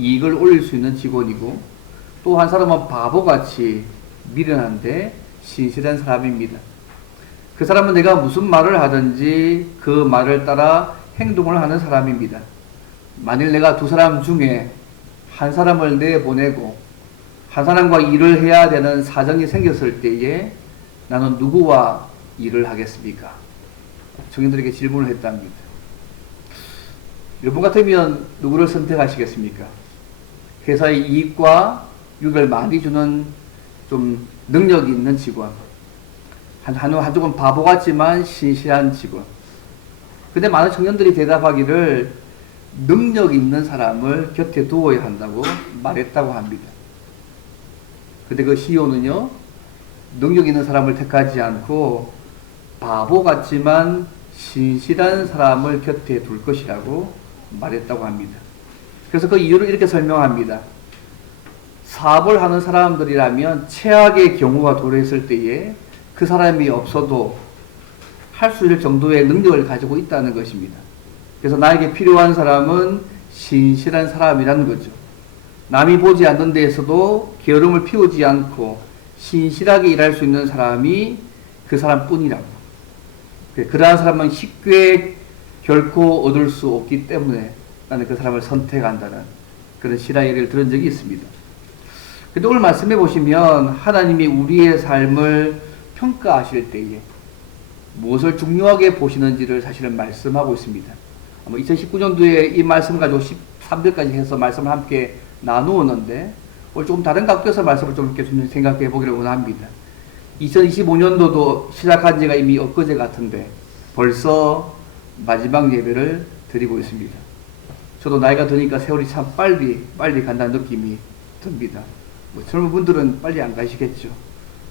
이익을 올릴 수 있는 직원이고, 또 한 사람은 바보같이 미련한데 신실한 사람입니다. 그 사람은 내가 무슨 말을 하든지 그 말을 따라 행동을 하는 사람입니다. 만일 내가 두 사람 중에 한 사람을 내보내고 한 사람과 일을 해야 되는 사정이 생겼을 때에 나는 누구와 일을 하겠습니까? 청년들에게 질문을 했답니다. 여러분 같으면 누구를 선택하시겠습니까? 회사의 이익과 유익을 많이 주는 좀 능력이 있는 직원, 한쪽은 바보 같지만 신실한 직원. 근데 많은 청년들이 대답하기를 능력 있는 사람을 곁에 두어야 한다고 말했다고 합니다. 근데 그 CEO는요, 능력 있는 사람을 택하지 않고 바보 같지만 신실한 사람을 곁에 둘 것이라고 말했다고 합니다. 그래서 그 이유를 이렇게 설명합니다. 사업을 하는 사람들이라면 최악의 경우가 도래했을 때에 그 사람이 없어도 할 수 있을 정도의 능력을 가지고 있다는 것입니다. 그래서 나에게 필요한 사람은 신실한 사람이라는 거죠. 남이 보지 않는 데에서도 게으름을 피우지 않고 신실하게 일할 수 있는 사람이 그 사람뿐이라고. 그러한 사람은 쉽게 결코 얻을 수 없기 때문에 나는 그 사람을 선택한다는 그런 신앙 얘기를 들은 적이 있습니다. 근데 오늘 말씀해 보시면 하나님이 우리의 삶을 평가하실 때에 무엇을 중요하게 보시는지를 사실은 말씀하고 있습니다. 2019년도에 이 말씀 가지고 13절까지 해서 말씀을 함께 나누었는데 오늘 조금 다른 각도에서 말씀을 좀 이렇게 좀 생각해 보기를 원합니다. 2025년도도 시작한 지가 이미 엊그제 같은데 벌써 마지막 예배를 드리고 있습니다. 저도 나이가 드니까 세월이 참 빨리 간다는 느낌이 듭니다. 젊은 분들은 빨리 안 가시겠죠.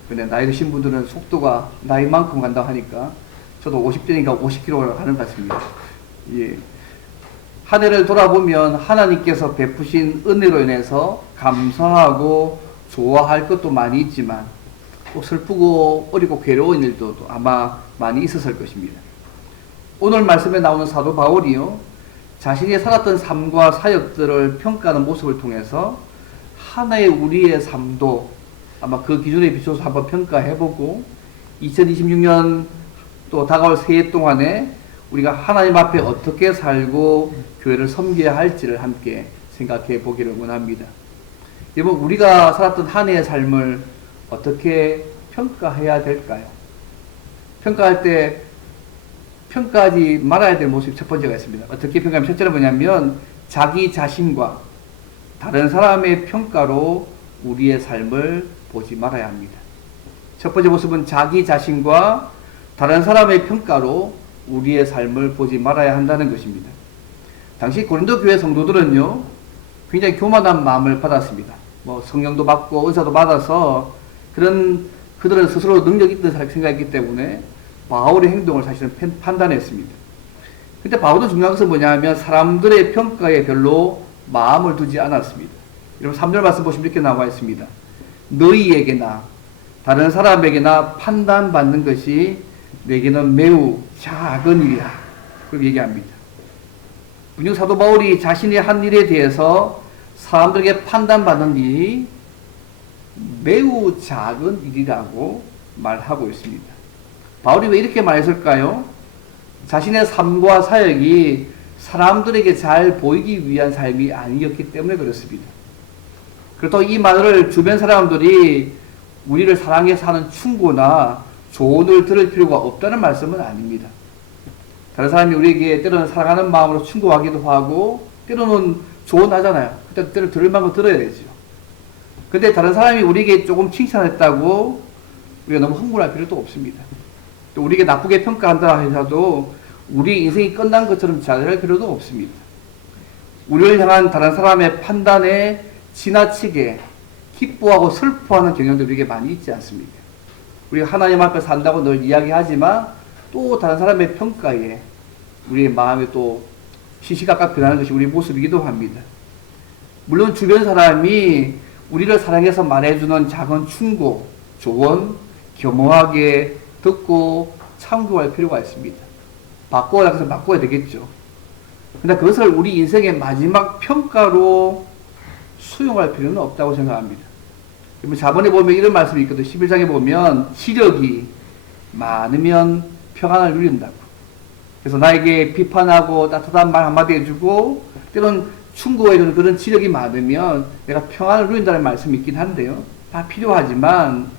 근데 나이 드신 분들은 속도가 나이만큼 간다고 하니까 저도 50대니까 50km 가는 것 같습니다. 예. 한 해를 돌아보면 하나님께서 베푸신 은혜로 인해서 감사하고 좋아할 것도 많이 있지만 또 슬프고 어리고 괴로운 일도 아마 많이 있었을 것입니다. 오늘 말씀에 나오는 사도 바울이요, 자신이 살았던 삶과 사역들을 평가하는 모습을 통해서 하나의 우리의 삶도 아마 그 기준에 비춰서 한번 평가해보고 2026년 또 다가올 새해 동안에 우리가 하나님 앞에 어떻게 살고 교회를 섬겨야 할지를 함께 생각해 보기를 원합니다. 여러분, 우리가 살았던 한 해의 삶을 어떻게 평가해야 될까요? 평가할 때 평가하지 말아야 될 모습이 첫 번째가 있습니다. 어떻게 평가하면 첫째는 뭐냐면 자기 자신과 다른 사람의 평가로 우리의 삶을 보지 말아야 합니다. 첫 번째 모습은 자기 자신과 다른 사람의 평가로 우리의 삶을 보지 말아야 한다는 것입니다. 당시 고린도 교회 성도들은요, 굉장히 교만한 마음을 받았습니다. 성령도 받고 은사도 받아서 그들은 스스로 능력 있던 사람이 생각했기 때문에 바울의 행동을 사실은 판단했습니다. 근데 바울도 중요한 것은 뭐냐면 사람들의 평가에 별로 마음을 두지 않았습니다. 여러분 3절 말씀 보시면 이렇게 나와 있습니다. 너희에게나 다른 사람에게나 판단받는 것이 내게는 매우 작은 일이야. 그렇게 얘기합니다. 분명 사도 바울이 자신이 한 일에 대해서 사람들에게 판단받는 일이 매우 작은 일이라고 말하고 있습니다. 바울이 왜 이렇게 말했을까요? 자신의 삶과 사역이 사람들에게 잘 보이기 위한 삶이 아니었기 때문에 그렇습니다. 그렇다고 이 말을 주변 사람들이 우리를 사랑해서 하는 충고나 조언을 들을 필요가 없다는 말씀은 아닙니다. 다른 사람이 우리에게 때로는 사랑하는 마음으로 충고하기도 하고 때로는 조언하잖아요. 그때 때로 들을 만큼 들어야 되죠. 근데 다른 사람이 우리에게 조금 칭찬했다고 우리가 너무 흥분할 필요도 없습니다. 또 우리에게 나쁘게 평가한다 하더라도 우리 인생이 끝난 것처럼 잘할 필요도 없습니다. 우리를 향한 다른 사람의 판단에 지나치게 기뻐하고 슬퍼하는 경향도 우리에게 많이 있지 않습니까? 우리가 하나님 앞에 산다고 늘 이야기하지만 또 다른 사람의 평가에 우리의 마음이 또 시시각각 변하는 것이 우리의 모습이기도 합니다. 물론 주변 사람이 우리를 사랑해서 말해주는 작은 충고, 조언, 겸허하게 듣고 참고할 필요가 있습니다. 바꿔야 되겠죠. 근데 그것을 우리 인생의 마지막 평가로 수용할 필요는 없다고 생각합니다. 자본에 보면 이런 말씀이 있거든요. 11장에 보면 시력이 많으면 평안을 누린다고. 그래서 나에게 비판하고 따뜻한 말 한마디 해주고 때론 충고해주는 그런 지력이 많으면 내가 평안을 누린다는 말씀이 있긴 한데요. 다 필요하지만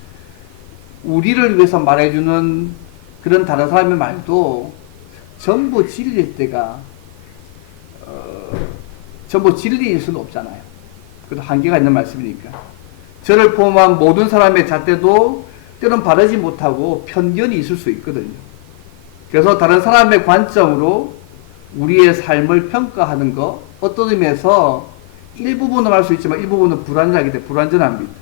우리를 위해서 말해주는 그런 다른 사람의 말도 전부 진리일 때가 전부 진리일 수는 없잖아요. 그래도 한계가 있는 말씀이니까. 저를 포함한 모든 사람의 잣대도 때론 바르지 못하고 편견이 있을 수 있거든요. 그래서 다른 사람의 관점으로 우리의 삶을 평가하는 것, 어떤 의미에서 일부분은 할 수 있지만 일부분은 불완전합니다.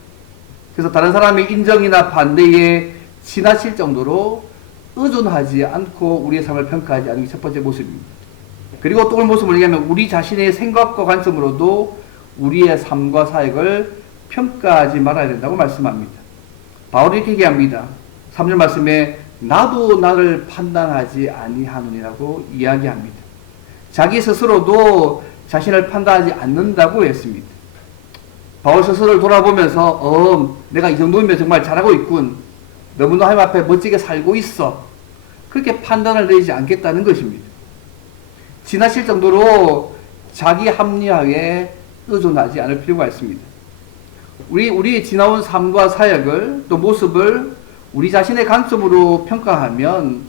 그래서 다른 사람의 인정이나 반대에 지나칠 정도로 의존하지 않고 우리의 삶을 평가하지 않는 게 첫 번째 모습입니다. 그리고 또 올 모습을 얘기하면 우리 자신의 생각과 관점으로도 우리의 삶과 사역을 평가하지 말아야 된다고 말씀합니다. 바울이 이렇게 얘기합니다. 3절 말씀에 나도 나를 판단하지 아니하느니라고 이야기합니다. 자기 스스로도 자신을 판단하지 않는다고 했습니다. 바울 스스로를 돌아보면서 내가 이 정도면 정말 잘하고 있군. 너무나 하나님 앞에 멋지게 살고 있어. 그렇게 판단을 내리지 않겠다는 것입니다. 지나칠 정도로 자기 합리화에 의존하지 않을 필요가 있습니다. 우리 지나온 삶과 사역을 또 모습을 우리 자신의 관점으로 평가하면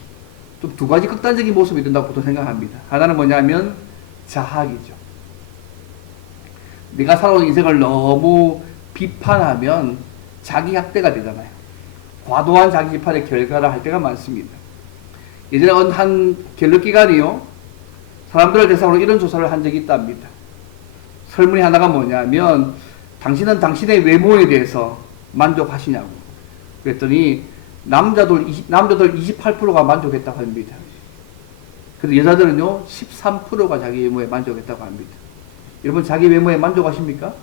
좀 두 가지 극단적인 모습이 된다고 보통 생각합니다. 하나는 뭐냐면 자학이죠. 내가 살아온 인생을 너무 비판하면 자기 학대가 되잖아요. 과도한 자기 비판의 결과를 할 때가 많습니다. 예전에 한 갤럽기관이요, 사람들을 대상으로 이런 조사를 한 적이 있답니다. 설문이 하나가 뭐냐면 당신은 당신의 외모에 대해서 만족하시냐고. 그랬더니 남자들 28%가 만족했다고 합니다. 그래서 여자들은요 13%가 자기 외모에 만족했다고 합니다. 여러분 자기 외모에 만족하십니까?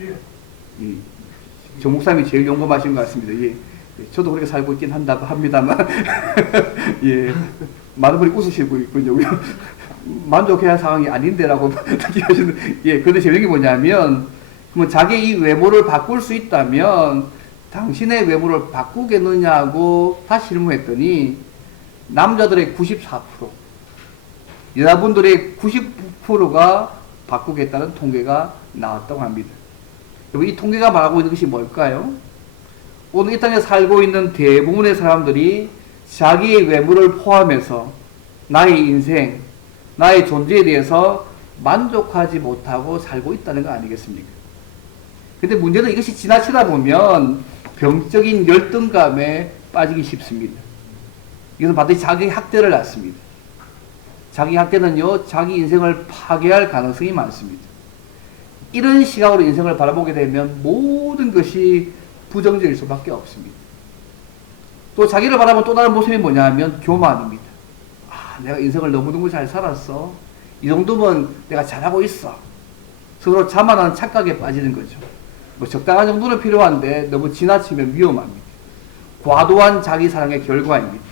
예. 정 목사님이 제일 용감하신 것 같습니다. 예. 저도 그렇게 살고 있긴 한다고 합니다만 예. 많은 분이 웃으시고 있군요. 만족해야 할 상황이 아닌데라고 느끼시는. 예. 그런데 재밌는 게 뭐냐면 그러면 자기 이 외모를 바꿀 수 있다면 당신의 외모를 바꾸겠느냐고 다시 질문했더니 남자들의 94%, 여자분들의 99%가 바꾸겠다는 통계가 나왔다고 합니다. 이 통계가 말하고 있는 것이 뭘까요? 오늘 이 땅에 살고 있는 대부분의 사람들이 자기의 외모를 포함해서 나의 인생, 나의 존재에 대해서 만족하지 못하고 살고 있다는 거 아니겠습니까? 근데 문제는 이것이 지나치다 보면 병적인 열등감에 빠지기 쉽습니다. 이것은 반드시 자기 학대를 낳습니다. 자기 학대는요, 자기 인생을 파괴할 가능성이 많습니다. 이런 시각으로 인생을 바라보게 되면 모든 것이 부정적일 수밖에 없습니다. 또 자기를 바라보는 또 다른 모습이 뭐냐면 교만입니다. 내가 인생을 너무너무 잘 살았어. 이 정도면 내가 잘하고 있어. 스스로 자만하는 착각에 빠지는 거죠. 적당한 정도는 필요한데 너무 지나치면 위험합니다. 과도한 자기 사랑의 결과입니다.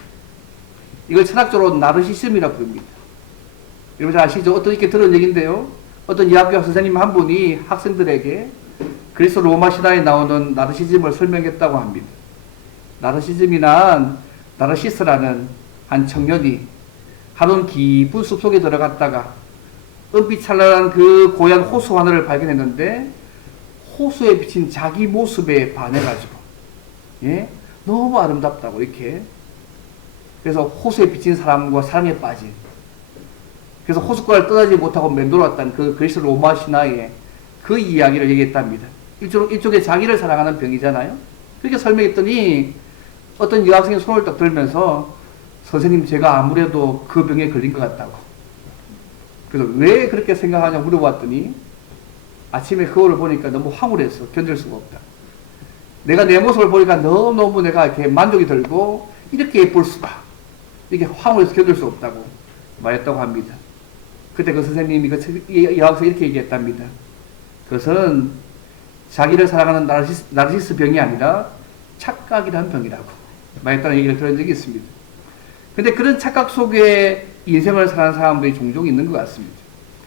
이걸 철학적으로 나르시즘이라고 부릅니다. 여러분 잘 아시죠? 어떤 이렇게 들은 얘기인데요. 어떤 예학교학 선생님 한 분이 학생들에게 그리스 로마 신화에 나오는 나르시즘을 설명했다고 합니다. 나르시즘이란 나르시스라는 한 청년이 하루는 깊은 숲속에 들어갔다가 은빛 찬란한 그 고얀 호수 하늘을 발견했는데 호수에 비친 자기 모습에 반해가지고 너무 아름답다고 이렇게 그래서 호수에 비친 사람과 사랑에 빠진 그래서 호숫가를 떠나지 못하고 맴돌았던 그 그리스 로마 신화의 그 이야기를 얘기했답니다. 일종의 자기를 사랑하는 병이잖아요. 그렇게 설명했더니 어떤 여학생이 손을 딱 들면서 선생님 제가 아무래도 그 병에 걸린 것 같다고. 그래서 왜 그렇게 생각하냐고 물어봤더니 아침에 거울을 보니까 너무 황홀해서 견딜 수가 없다. 내가 내 모습을 보니까 너무너무 내가 이렇게 만족이 들고 이렇게 예쁠 수가. 이게 황홀해서 견딜 수 없다고 말했다고 합니다. 그때 그 선생님이 이 여학생이 이렇게 얘기했답니다. 그것은 자기를 사랑하는 나르시스 병이 아니라 착각이라는 병이라고 말했다는 얘기를 들은 적이 있습니다. 근데 그런 착각 속에 인생을 사는 사람들이 종종 있는 것 같습니다.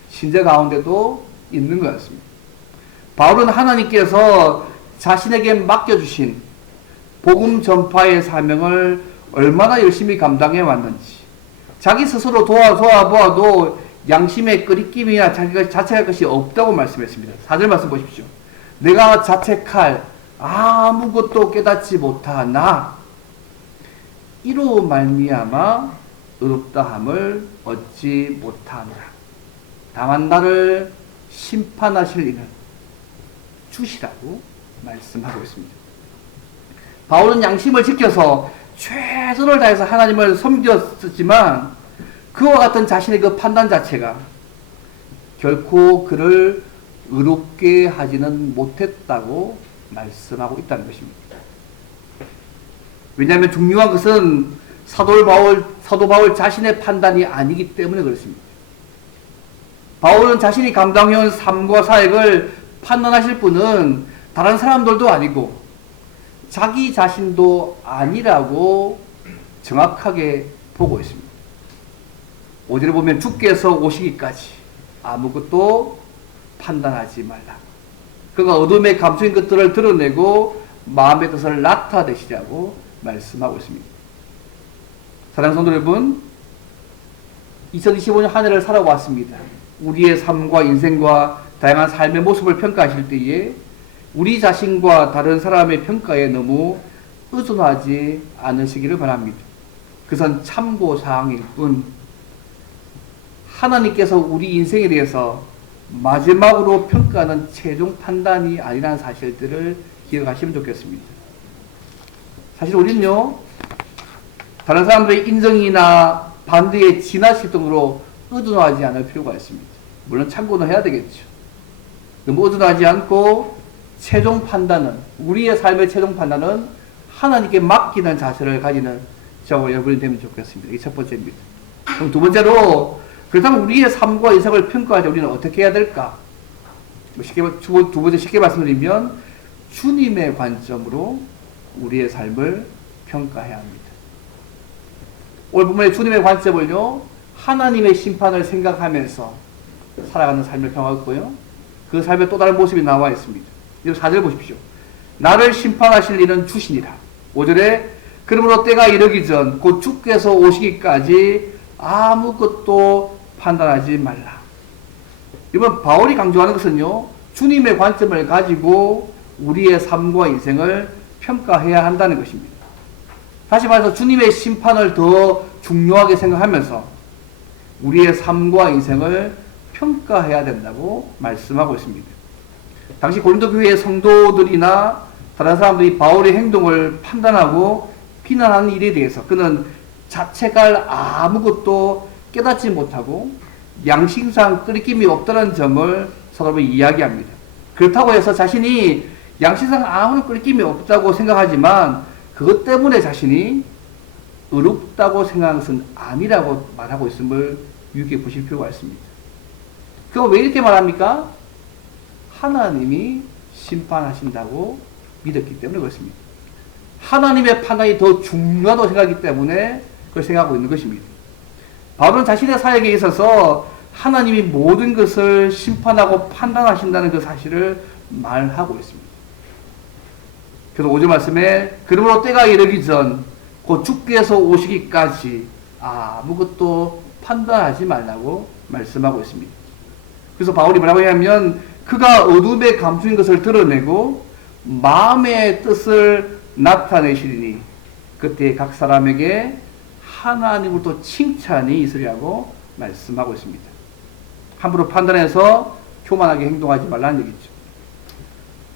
신자 가운데도 있는 것 같습니다. 바울은 하나님께서 자신에게 맡겨주신 복음 전파의 사명을 얼마나 열심히 감당해 왔는지, 자기 스스로 보아도 양심의 끄리낌이나 자기가 자책할 것이 없다고 말씀했습니다. 4절 말씀 보십시오. 내가 자책할 아무것도 깨닫지 못하나 이로 말미암아 의롭다함을 얻지 못하노라. 다만 나를 심판하실 이는 주시라고 말씀하고 있습니다. 바울은 양심을 지켜서 최선을 다해서 하나님을 섬겼지만 그와 같은 자신의 그 판단 자체가 결코 그를 의롭게 하지는 못했다고 말씀하고 있다는 것입니다. 왜냐하면 중요한 것은 사도 바울 자신의 판단이 아니기 때문에 그렇습니다. 바울은 자신이 감당해온 삶과 사역을 판단하실 분은 다른 사람들도 아니고 자기 자신도 아니라고 정확하게 보고 있습니다. 5절에 보면 주께서 오시기까지 아무것도 판단하지 말라. 그가 어둠에 감추인 것들을 드러내고 마음의 뜻을 나타내시라고 말씀하고 있습니다. 사랑하는 성도 여러분, 2025년 한 해를 살아왔습니다. 우리의 삶과 인생과 다양한 삶의 모습을 평가하실 때에 우리 자신과 다른 사람의 평가에 너무 의존하지 않으시기를 바랍니다. 그것은 참고사항일 뿐 하나님께서 우리 인생에 대해서 마지막으로 평가하는 최종 판단이 아니라는 사실들을 기억하시면 좋겠습니다. 사실 우리는요, 다른 사람들의 인정이나 반대에 지나칠 정도로 의존하지 않을 필요가 있습니다. 물론 참고는 해야 되겠죠. 너무 의존하지 않고 최종 판단은, 우리의 삶의 최종 판단은 하나님께 맡기는 자세를 가지는 저와 여러분이 되면 좋겠습니다. 이게 첫 번째입니다. 그럼 두 번째로, 그렇다면 우리의 삶과 인생을 평가할 때 우리는 어떻게 해야 될까? 두 번째 쉽게 말씀드리면 주님의 관점으로 우리의 삶을 평가해야 합니다. 오늘 본문의 주님의 관점을요, 하나님의 심판을 생각하면서 살아가는 삶을 평하고요, 그 삶의 또 다른 모습이 나와 있습니다. 4절 보십시오. 나를 심판하실 이는 주시니라. 5절에 그러므로 때가 이르기 전 곧 주께서 오시기까지 아무것도 판단하지 말라. 이번 바울이 강조하는 것은요, 주님의 관점을 가지고 우리의 삶과 인생을 평가해야 한다는 것입니다. 다시 말해서 주님의 심판을 더 중요하게 생각하면서 우리의 삶과 인생을 평가해야 된다고 말씀하고 있습니다. 당시 고린도 교회의 성도들이나 다른 사람들이 바울의 행동을 판단하고 비난하는 일에 대해서 그는 자책할 아무것도 깨닫지 못하고 양심상 끄리낌이 없다는 점을 서로 이야기합니다. 그렇다고 해서 자신이 양심상 아무런 끄리낌이 없다고 생각하지만 그것 때문에 자신이 의롭다고 생각하는 것은 아니라고 말하고 있음을 유익해 보실 필요가 있습니다. 그럼 왜 이렇게 말합니까? 하나님이 심판하신다고 믿었기 때문에 그렇습니다. 하나님의 판단이 더 중요하다고 생각하기 때문에 그걸 생각하고 있는 것입니다. 바울은 자신의 사역에 있어서 하나님이 모든 것을 심판하고 판단하신다는 그 사실을 말하고 있습니다. 그래서 5절 말씀에 그러므로 때가 이르기 전 곧 주께서 오시기까지 아무것도 판단하지 말라고 말씀하고 있습니다. 그래서 바울이 뭐라고 하냐면 그가 어둠에 감추인 것을 드러내고 마음의 뜻을 나타내시리니 그때 각 사람에게 하나님으로부터 칭찬이 있으리라고 말씀하고 있습니다. 함부로 판단해서 교만하게 행동하지 말라는 얘기죠.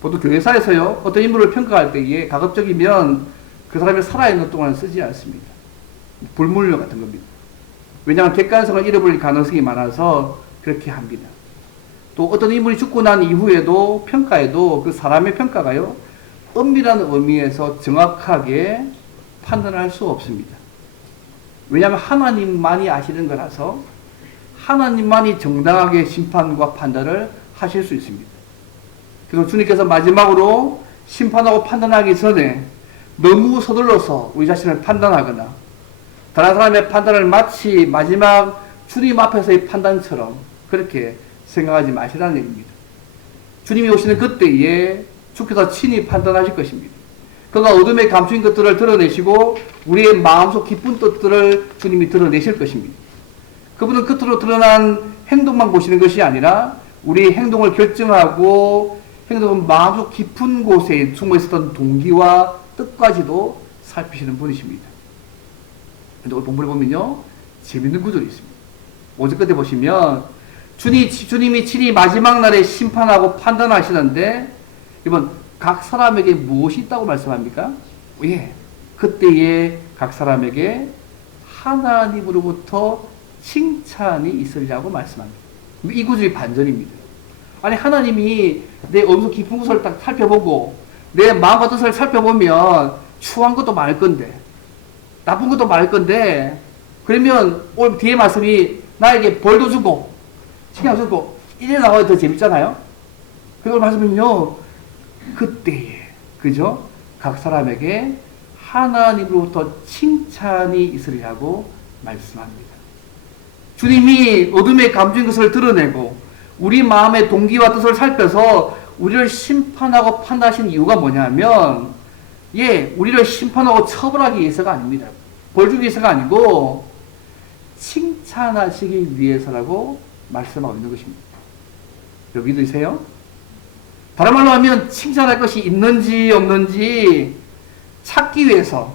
보통 교회사에서요, 어떤 인물을 평가할 때에 가급적이면 그 사람이 살아있는 동안 쓰지 않습니다. 불문율 같은 겁니다. 왜냐하면 객관성을 잃어버릴 가능성이 많아서 그렇게 합니다. 또 어떤 인물이 죽고 난 이후에도 평가해도 그 사람의 평가가요, 엄밀한 의미에서 정확하게 판단할 수 없습니다. 왜냐하면 하나님만이 아시는 거라서 하나님만이 정당하게 심판과 판단을 하실 수 있습니다. 그래서 주님께서 마지막으로 심판하고 판단하기 전에 너무 서둘러서 우리 자신을 판단하거나 다른 사람의 판단을 마치 마지막 주님 앞에서의 판단처럼 그렇게 생각하지 마시라는 얘기입니다. 주님이 오시는 그때에 주께서 친히 판단하실 것입니다. 그가 어둠에 감추인 것들을 드러내시고 우리의 마음속 깊은 뜻들을 주님이 드러내실 것입니다. 그분은 겉으로 드러난 행동만 보시는 것이 아니라 우리의 행동을 결정하고 행동은 마음속 깊은 곳에 숨어 있었던 동기와 뜻까지도 살피시는 분이십니다. 근데 오늘 본문을 보면요, 재밌는 구절이 있습니다. 5절 끝에 보시면 주님이 친히 마지막 날에 심판하고 판단하시는데 이번 각 사람에게 무엇이 있다고 말씀합니까? 예, 그때에 각 사람에게 하나님으로부터 칭찬이 있으리라고 말씀합니다. 이 구절이 반전입니다. 아니, 하나님이 내 엄청 깊은 곳을 딱 살펴보고 내 마음과 뜻을 살펴보면 추한 것도 많을 건데 나쁜 것도 많을 건데, 그러면 오늘 뒤에 말씀이 나에게 벌도 주고 칭찬 주고 이래 나와야 더 재밌잖아요. 그리고 말씀은요, 그때에 그죠? 각 사람에게 하나님으로부터 칭찬이 있으리라고 말씀합니다. 주님이 어둠에 감춘 것을 드러내고 우리 마음의 동기와 뜻을 살펴서 우리를 심판하고 판단하신 이유가 뭐냐면, 예, 우리를 심판하고 처벌하기 위해서가 아닙니다. 벌 주기 위해서가 아니고 칭찬하시기 위해서라고 말씀하고 있는 것입니다. 여러분 믿으세요? 다른 말로 하면 칭찬할 것이 있는지 없는지 찾기 위해서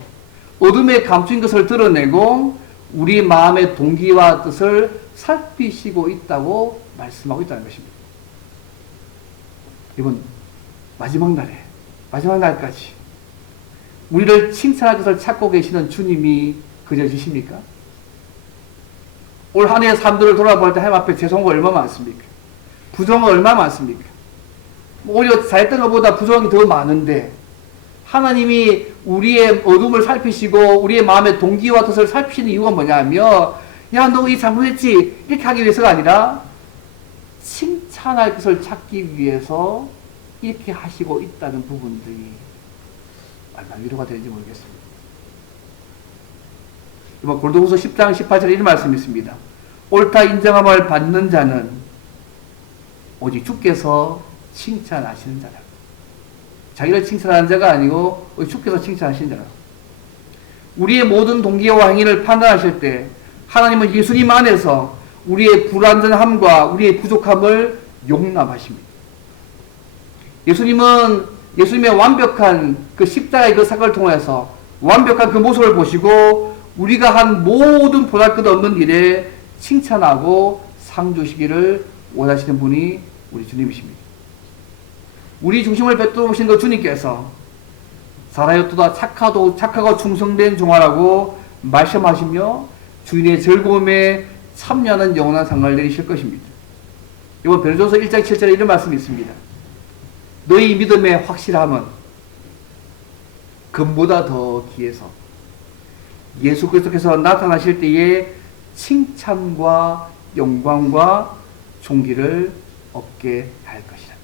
어둠에 감춘 것을 드러내고 우리 마음의 동기와 뜻을 살피시고 있다고 말씀하고 있다는 것입니다. 이번 마지막 날까지 우리를 칭찬할 것을 찾고 계시는 주님이 그려주십니까? 올 한 해의 삶들을 돌아볼 때 하나님 앞에 죄송한 거 얼마나 많습니까? 부정은 얼마나 많습니까? 오히려 잘했던 것보다 부정이 더 많은데 하나님이 우리의 어둠을 살피시고 우리의 마음의 동기와 뜻을 살피시는 이유가 뭐냐면, 야, 너 이 잘못했지 이렇게 하기 위해서가 아니라 칭찬할 것을 찾기 위해서 이렇게 하시고 있다는 부분들이 얼마나 위로가 되는지 모르겠습니다. 이번 고린도후서 10장 18절에 이런 말씀이 있습니다. 옳다 인정함을 받는 자는 오직 주께서 칭찬하시는 자라. 자기를 칭찬하는 자가 아니고 주께서 칭찬하시는 자라. 우리의 모든 동기와 행위를 판단하실 때 하나님은 예수님 안에서 우리의 불완전함과 우리의 부족함을 용납하십니다. 예수님의 완벽한 그 십자가의 그 사건을 통해서 완벽한 그 모습을 보시고 우리가 한 모든 보잘것없는 일에 칭찬하고 상 주시기를 원하시는 분이 우리 주님이십니다. 우리 중심을 베풀으신 그 주님께서 살아였도다 착하고 충성된 종아라고 말씀하시며 주인의 즐거움에 참여하는 영원한 상을 내리실 것입니다. 이번 베드로전서 1장 7절에 이런 말씀이 있습니다. 너희 믿음의 확실함은 금보다 더 귀해서 예수 그리스도께서 나타나실 때에 칭찬과 영광과 존귀를 얻게 할 것이다.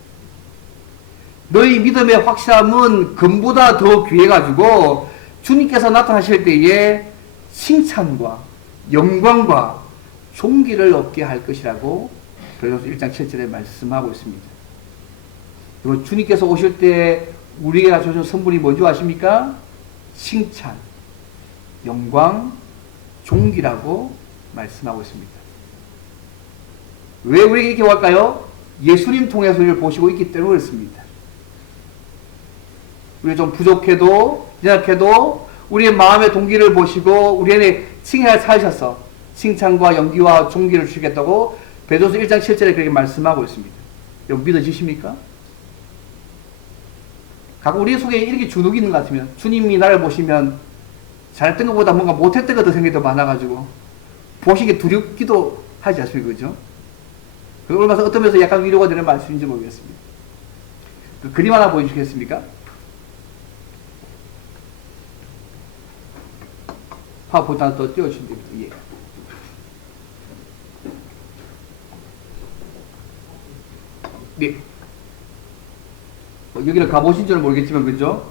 너희 믿음의 확실함은 금보다 더 귀해가지고 주님께서 나타나실 때에 칭찬과 영광과 존귀를 얻게 할 것이라고 베드로서 1장 7절에 말씀하고 있습니다. 그리고 주님께서 오실 때 우리에게 주신 선물이 뭔지 아십니까? 칭찬, 영광, 존귀라고 말씀하고 있습니다. 왜 우리에게 이렇게 할까요? 예수님 통해서 우리를 보시고 있기 때문에 그렇습니다. 우리 좀 부족해도 연약해도 우리의 마음의 동기를 보시고 우리 안에 칭찬을 찾으셔서 칭찬과 영기와 존귀를 주시겠다고 베드로서 1장 7절에 그렇게 말씀하고 있습니다. 여러분 믿어지십니까? 가끔 우리 속에 이렇게 주눅이 있는 것 같으면 주님이 나를 보시면 잘했던 것보다 뭔가 못했던 것도 생각이 더 많아가지고 보시기에 두렵기도 하지 않습니까? 그죠? 그걸 봐서 어떤 면에서 약간 위로가 되는 말씀인지 모르겠습니다. 그 그림 하나 보여주시겠습니까? 파워포인트 하나 더 띄워주시면 됩니다. 예. 네. 여기를 가보신 줄은 모르겠지만, 그죠?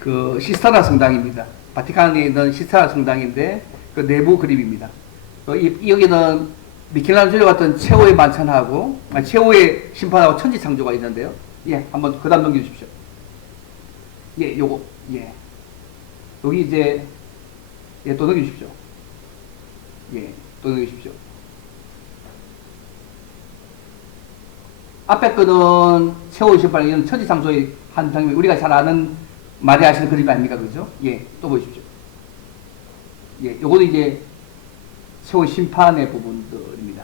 그 시스타나 성당입니다. 바티칸에 있는 시스타나 성당인데, 그 내부 그림입니다. 여기는 미켈란젤로 같은 최후의 만찬하고, 최후의 심판하고 천지창조가 있는데요. 예, 한번 그 다음 넘겨주십시오. 예, 요거, 예. 여기 이제, 예, 또 넘겨주십시오. 예, 또 넘겨주십시오. 앞에 거는 최후의 심판, 이런 천지창조의 한 장면, 우리가 잘 아는 마리아 하시는 그림 아닙니까? 그죠? 예, 또 보십시오. 예, 요거는 이제 최후의 심판의 부분들입니다.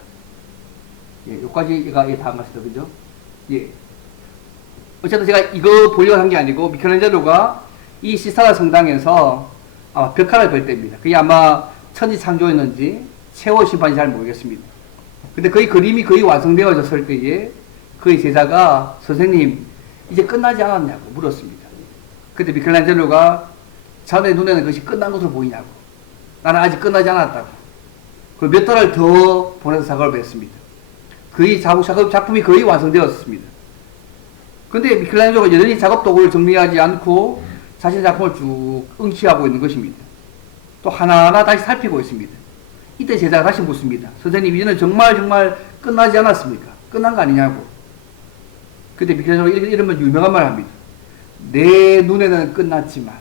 예, 요까지가 예, 다 한 것이죠. 그죠? 예. 어쨌든 제가 이거 보려고 한 게 아니고, 미켈란젤로가 이 시스타라 성당에서 아마 벽화를 볼 때입니다. 그게 아마 천지창조였는지 최후의 심판인지 잘 모르겠습니다. 근데 거의 그림이 거의 완성되어졌을 때에 그의 제자가 선생님, 이제 끝나지 않았냐고 물었습니다. 그때 미켈란젤로가 자네 눈에는 그것이 끝난 것으로 보이냐고. 나는 아직 끝나지 않았다고. 그 몇 달을 더 보내서 작업을 했습니다. 거의 작품이 거의 완성되었습니다. 근데 미켈란젤로가 여전히 작업 도구를 정리하지 않고 자신의 작품을 쭉 응시하고 있는 것입니다. 또 하나하나 다시 살피고 있습니다. 이때 제자가 다시 묻습니다. 선생님, 이제는 정말 끝나지 않았습니까? 끝난 거 아니냐고. 그때 미켈란젤로가 이러면 유명한 말을 합니다. 내 눈에는 끝났지만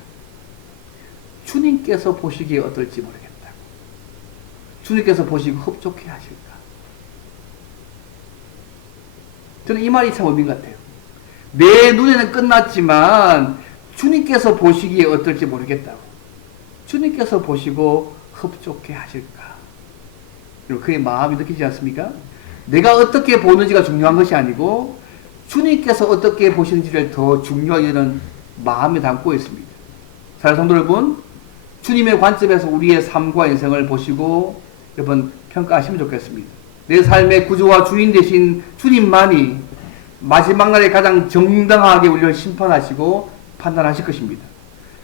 주님께서 보시기에 어떨지 모르겠다. 주님께서 보시고 흡족해 하실까? 저는 이 말이 참 의미 같아요. 내 눈에는 끝났지만 주님께서 보시기에 어떨지 모르겠다고. 주님께서 보시고 흡족해 하실까? 그의 마음이 느끼지 않습니까? 내가 어떻게 보는지가 중요한 것이 아니고 주님께서 어떻게 보시는지를 더 중요하게 여기는 마음에 담고 있습니다. 사랑하는 성도 여러분, 주님의 관점에서 우리의 삶과 인생을 보시고 여러분 평가하시면 좋겠습니다. 내 삶의 구주와 주인 되신 주님만이 마지막 날에 가장 정당하게 우리를 심판하시고 판단하실 것입니다.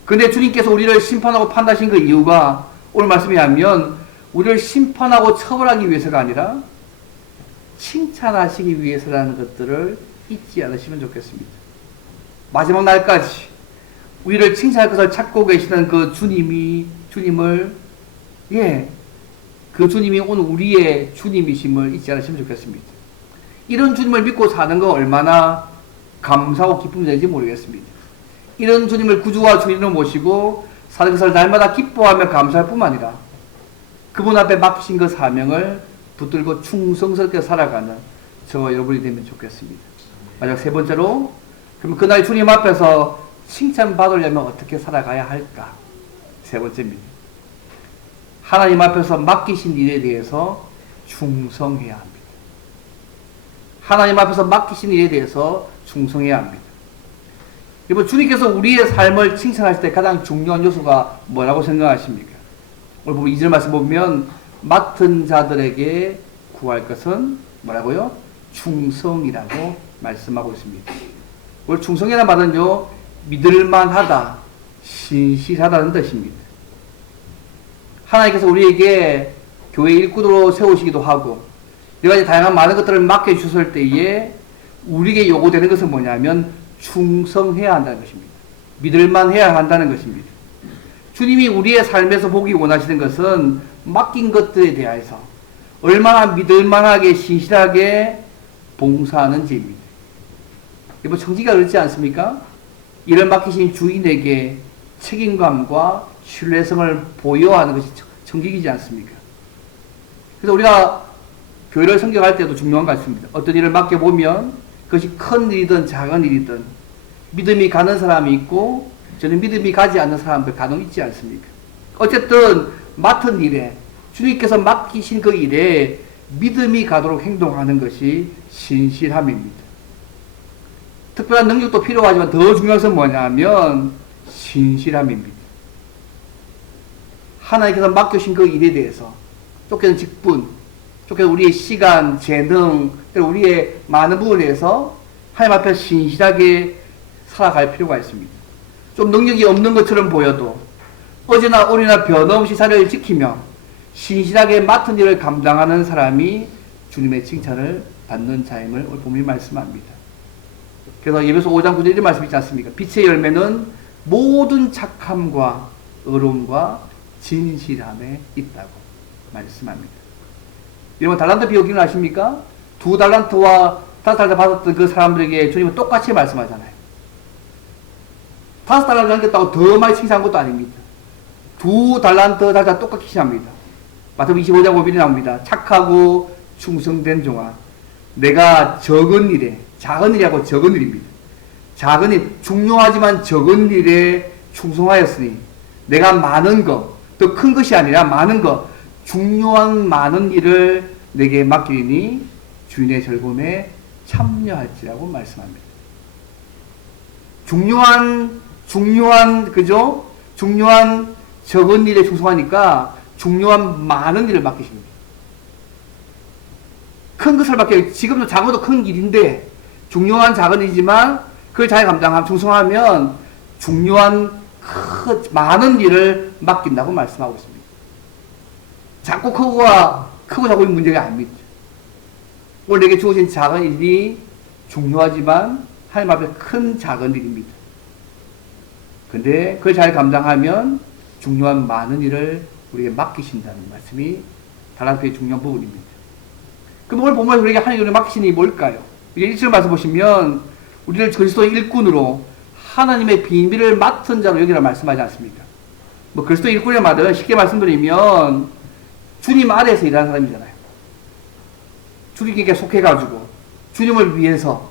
그런데 주님께서 우리를 심판하고 판단하신 그 이유가 오늘 말씀에 하면 우리를 심판하고 처벌하기 위해서가 아니라 칭찬하시기 위해서라는 것들을 잊지 않으시면 좋겠습니다. 마지막 날까지 우리를 칭찬할 것을 찾고 계시는 그 주님을, 예, 그 주님이 오늘 우리의 주님이심을 잊지 않으시면 좋겠습니다. 이런 주님을 믿고 사는 거 얼마나 감사하고 기쁨이 되는지 모르겠습니다. 이런 주님을 구주와 주인으로 모시고 사는 것을 날마다 기뻐하며 감사할 뿐만 아니라 그분 앞에 맡기신 그 사명을 붙들고 충성스럽게 살아가는 저와 여러분이 되면 좋겠습니다. 마지막 세 번째로, 그럼 그날 주님 앞에서 칭찬받으려면 어떻게 살아가야 할까? 세 번째입니다. 하나님 앞에서 맡기신 일에 대해서 충성해야 합니다. 하나님 앞에서 맡기신 일에 대해서 충성해야 합니다. 여러분, 주님께서 우리의 삶을 칭찬하실 때 가장 중요한 요소가 뭐라고 생각하십니까? 오늘 보면 2절 말씀 보면 맡은 자들에게 구할 것은 뭐라고요? 충성이라고 말씀하고 있습니다. 오늘 충성이라는 말은요, 믿을만하다, 신실하다는 뜻입니다. 하나님께서 우리에게 교회 일꾼으로 세우시기도 하고 여러 가지 다양한 많은 것들을 맡겨주셨을 때에 우리에게 요구되는 것은 뭐냐면 충성해야 한다는 것입니다. 믿을만해야 한다는 것입니다. 주님이 우리의 삶에서 보기 원하시는 것은 맡긴 것들에 대해서 얼마나 믿을만하게 신실하게 봉사하는지입니다. 여러분, 청지기가 그렇지 않습니까? 일을 맡기신 주인에게 책임감과 신뢰성을 보여하는 것이 청지기이지 않습니까? 그래서 우리가 교회를 섬겨갈 때도 중요한 것 같습니다. 어떤 일을 맡겨보면 그것이 큰 일이든 작은 일이든 믿음이 가는 사람이 있고 저는 믿음이 가지 않는 사람들 간혹 있지 않습니까? 어쨌든 맡은 일에, 주님께서 맡기신 그 일에 믿음이 가도록 행동하는 것이 신실함입니다. 특별한 능력도 필요하지만 더 중요한 것은 뭐냐면 신실함입니다. 하나님께서 맡겨주신 그 일에 대해서 쫓겨는 직분, 쫓겨는 우리의 시간, 재능, 우리의 많은 부분에서 하나님 앞에 신실하게 살아갈 필요가 있습니다. 좀 능력이 없는 것처럼 보여도 어제나 오늘이나 변함없이 자리를 지키며 신실하게 맡은 일을 감당하는 사람이 주님의 칭찬을 받는 자임을 오늘 본문이 말씀합니다. 그래서 예배소 5장 9절 이런 말씀 있지 않습니까? 빛의 열매는 모든 착함과 의로움과 진실함에 있다고 말씀합니다. 여러분 달란트 비유 기억나십니까? 2달란트와 5달란트 받았던 그 사람들에게 주님은 똑같이 말씀하잖아요. 5달란트 남겼다고 더 많이 칭찬한 것도 아닙니다. 2달란트 다 똑같이 칭찬합니다. 마태복음 25장 5절에 나옵니다. 착하고 충성된 종아, 내가 적은 일에, 작은 일이라고 적은 일입니다. 작은 일, 중요하지만 적은 일에 충성하였으니 내가 많은 것, 더 큰 것이 아니라 많은 것, 중요한 많은 일을 내게 맡기니 주인의 즐거움에 참여할지라고 말씀합니다. 그죠? 중요한 적은 일에 충성하니까 중요한 많은 일을 맡기십니다. 큰 것을 맡겨, 지금도 작아도 큰 일인데, 중요한 작은 일이지만, 그걸 잘 감당하면, 충성하면, 중요한 많은 일을 맡긴다고 말씀하고 있습니다. 작고 크고 작은 문제가 아닙니다. 오늘 내게 주어진 작은 일이 중요하지만, 하나님 앞에 큰 작은 일입니다. 근데 그걸 잘 감당하면, 중요한 많은 일을 우리에게 맡기신다는 말씀이 달란트의 중요한 부분입니다. 그럼 오늘 본문에서 우리에게 하나님이 맡기신 일이 뭘까요? 이제 1절 말씀 보시면 우리를 그리스도의 일꾼으로 하나님의 비밀을 맡은 자로 여기라 말씀하지 않습니까? 뭐 그리스도의 일꾼의 말은 쉽게 말씀드리면 주님 아래에서 일하는 사람이잖아요. 주님에게 속해가지고 주님을 위해서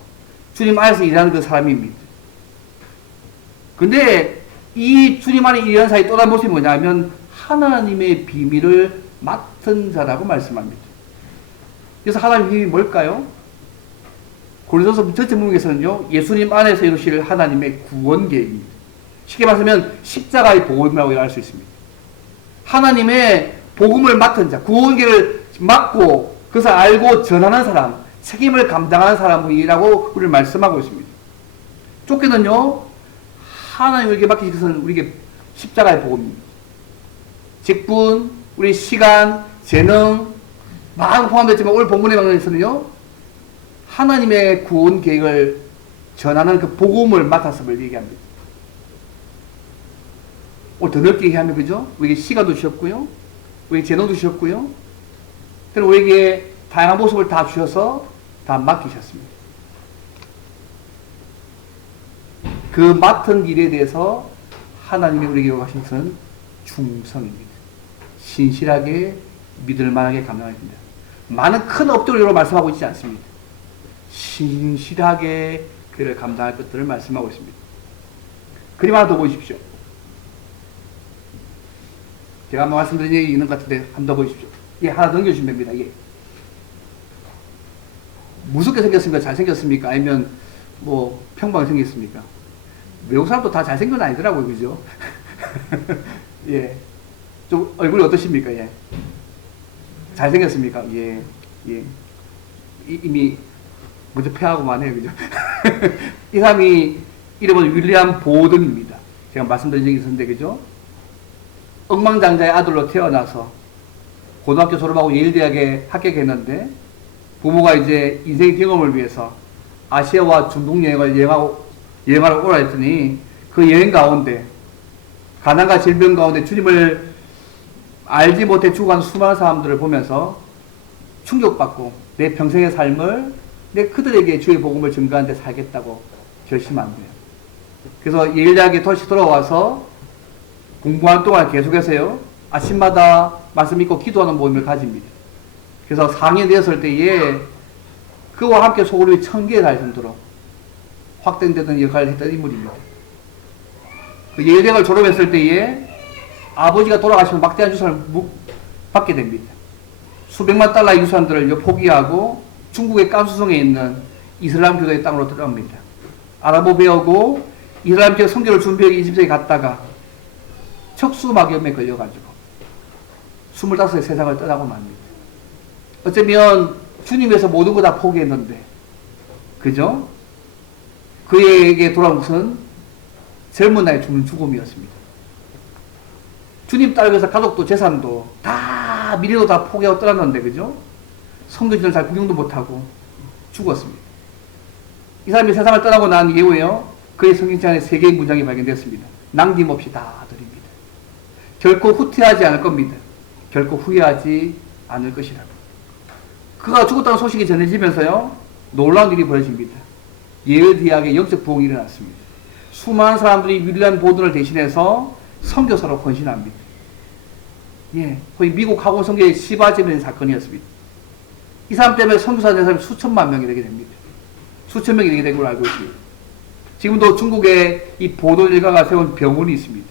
주님 아래에서 일하는 그 사람입니다. 근데 이 주님 안에 일하는 사람이 또 다른 모습이 뭐냐면 하나님의 비밀을 맡은 자라고 말씀합니다. 그래서 하나님의 비밀이 뭘까요? 고린도서 전체 문맥에서는요, 예수님 안에서 이루실 하나님의 구원 계획입니다. 쉽게 말하면 십자가의 복음이라고 할 수 있습니다. 하나님의 복음을 맡은 자, 구원 계획을 맡고 그것을 알고 전하는 사람, 책임을 감당하는 사람이라고 우리를 말씀하고 있습니다. 쫓기는요, 하나님에게 맡기신 것은 우리에게 십자가의 복음입니다. 직분, 우리 시간, 재능, 막 포함됐지만 오늘 본문의 방송에서는요, 하나님의 구원 계획을 전하는 그 복음을 맡았음을 얘기합니다. 오늘 더 넓게 얘기하면, 그죠? 우리에게 시간도 주셨고요, 우리에게 재능도 주셨고요, 그리고 우리에게 다양한 모습을 다 주셔서 다 맡기셨습니다. 그 맡은 일에 대해서 하나님이 우리에게 요구하신 것은 충성입니다. 신실하게 믿을만하게 감당해야 됩니다. 많은 큰 업적으로 말씀하고 있지 않습니다. 신실하게 그를 감당할 것들을 말씀하고 있습니다. 그림 하나 더 보십시오. 제가 한번 말씀드린 얘기 있는 것 같은데 한 번 더 보십시오. 예, 하나 넘겨주시면 됩니다. 예. 무섭게 생겼습니까? 잘생겼습니까? 아니면 뭐 평범하게 생겼습니까? 외국 사람도 다 잘생긴 건 아니더라고요. 그죠? 예. 좀 얼굴이 어떠십니까? 예. 잘생겼습니까? 예. 예. 이미 먼저 패하고만 해요. 그죠? 이 사람이 이름은 윌리엄 보든입니다. 제가 말씀드린 적이 있었는데, 그죠? 억만장자의 아들로 태어나서 고등학교 졸업하고 예일대학에 합격했는데 부모가 이제 인생의 경험을 위해서 아시아와 중동 여행을 여행하러 오라 했더니 그 여행 가운데 가난과 질병 가운데 주님을 알지 못해 죽어가는 수많은 사람들을 보면서 충격받고 내 평생의 삶을 내 그들에게 주의 복음을 증거하는 데 살겠다고 결심한 거예요. 그래서 예일대학에 다시 돌아와서 공부하는 동안 계속해서요, 아침마다 말씀 읽고 기도하는 모임을 가집니다. 그래서 상이 되었을 때에 그와 함께 소그룹이 1000개에 달 정도로 확대되던 역할을 했던 인물입니다. 그 예일대학을 졸업했을 때에 아버지가 돌아가시면 막대한 유산을 받게 됩니다. 수백만 달러의 유산들을 포기하고 중국의 깐수성에 있는 이슬람 교도의 땅으로 들어갑니다. 아랍어 배우고 이슬람 지역 성경을 준비하기 이집트에 갔다가 척수막염에 걸려가지고 25세 세상을 떠나고 맙니다. 어쩌면 주님에서 모든 거 다 포기했는데, 그죠? 그에게 돌아온 것은 젊은 나이에 죽는 죽음이었습니다. 주님 따르기 위해서 가족도 재산도 다 미래도 다 포기하고 떠났는데, 그죠? 성경을 잘 구경도 못하고 죽었습니다. 이 사람이 세상을 떠나고 난 이후에요, 그의 성경책 안에 3개의 문장이 발견됐습니다. 남김없이 다 드립니다. 결코 후퇴하지 않을 겁니다. 결코 후회하지 않을 것이라고. 그가 죽었다는 소식이 전해지면서요, 놀라운 일이 벌어집니다. 예의대학의 영적 부흥이 일어났습니다. 수많은 사람들이 위대한 보도를 대신해서 선교사로 헌신합니다. 예, 거의 미국 하원 선교의 시바제면 사건이었습니다. 이 사람 때문에 선교사 된 사람이 수천만 명이 되게 됩니다. 수천 명이 되게 된 걸로 알고 있습니다. 지금도 중국에 이 보도 일가가 세운 병원이 있습니다.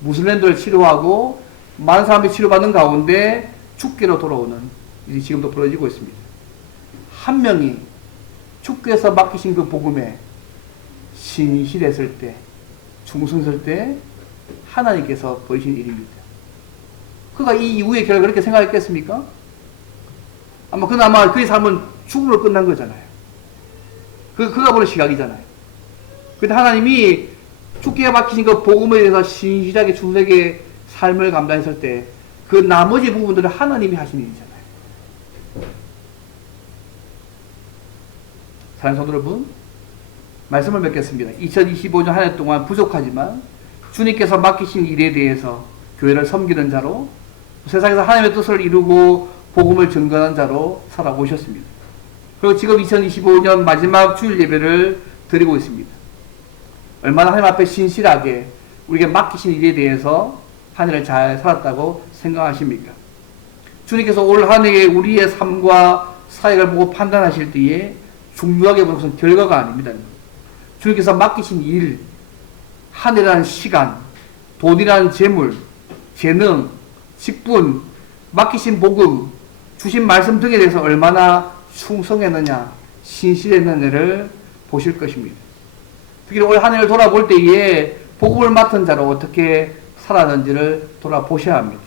무슬림들을 치료하고 많은 사람들이 치료받는 가운데 죽게로 돌아오는 일이 지금도 벌어지고 있습니다. 한 명이 주께서 맡기신 그 복음에 신실했을 때, 충성했을 때 하나님께서 보이신 일입니다. 그가 이 이후의 결과 그렇게 생각했겠습니까? 아마 그의 삶은 죽음으로 끝난 거잖아요. 그가 보는 시각이잖아요. 근데 하나님이 주께서 맡기신 그 복음에 대해서 신실하게 충성하게 삶을 감당했을 때 그 나머지 부분들은 하나님이 하신 일이잖아요. 사랑하는 성도 여러분, 말씀을 맺겠습니다. 2025년 한 해 동안 부족하지만 주님께서 맡기신 일에 대해서 교회를 섬기는 자로, 세상에서 하나님의 뜻을 이루고 복음을 증거하는 자로 살아오셨습니다. 그리고 지금 2025년 마지막 주일 예배를 드리고 있습니다. 얼마나 하나님 앞에 신실하게 우리에게 맡기신 일에 대해서 한 해를 잘 살았다고 생각하십니까? 주님께서 올 한 해에 우리의 삶과 사역을 보고 판단하실 때에 중요하게 보는 것은 결과가 아닙니다. 주님께서 맡기신 일, 한 해라는 시간, 돈이라는 재물, 재능, 직분, 맡기신 복음, 주신 말씀 등에 대해서 얼마나 충성했느냐, 신실했느냐를 보실 것입니다. 특히 올 한 해를 돌아볼 때에 복음을 맡은 자로 어떻게 살았는지를 돌아보셔야 합니다.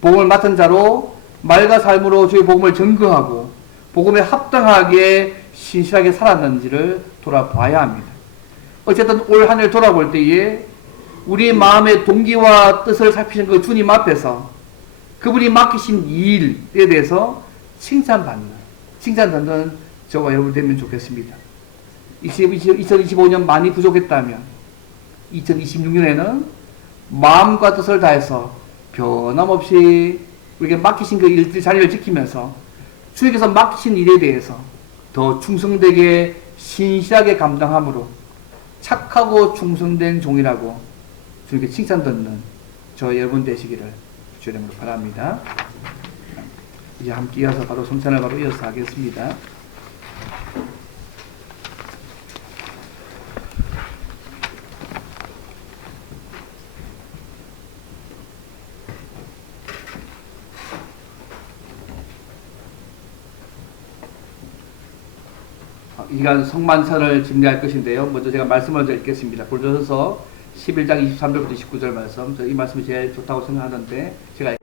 복음을 맡은 자로 말과 삶으로 주의 복음을 증거하고 복음에 합당하게 신실하게 살았는지를 돌아봐야 합니다. 어쨌든 올 한 해를 돌아볼 때에 우리의 마음의 동기와 뜻을 살피는 그 주님 앞에서 그분이 맡기신 일에 대해서 칭찬받는 저와 여러분 되면 좋겠습니다. 2025년 많이 부족했다면 2026년에는 마음과 뜻을 다해서 변함없이 우리에게 맡기신 그 일들 자리를 지키면서 주님께서 맡기신 일에 대해서 더 충성되게 신실하게 감당함으로 착하고 충성된 종이라고 주님께 칭찬 듣는 저 여러분 되시기를 주의 이름으로 바랍니다. 이제 함께 이어서 바로 성찬을 바로 이어서 하겠습니다. 이 시간 성만찬을 진행할 것인데요. 먼저 제가 말씀을 읽겠습니다. 고린도전서 11장 23절부터 29절 말씀. 이 말씀이 제일 좋다고 생각하는데 제가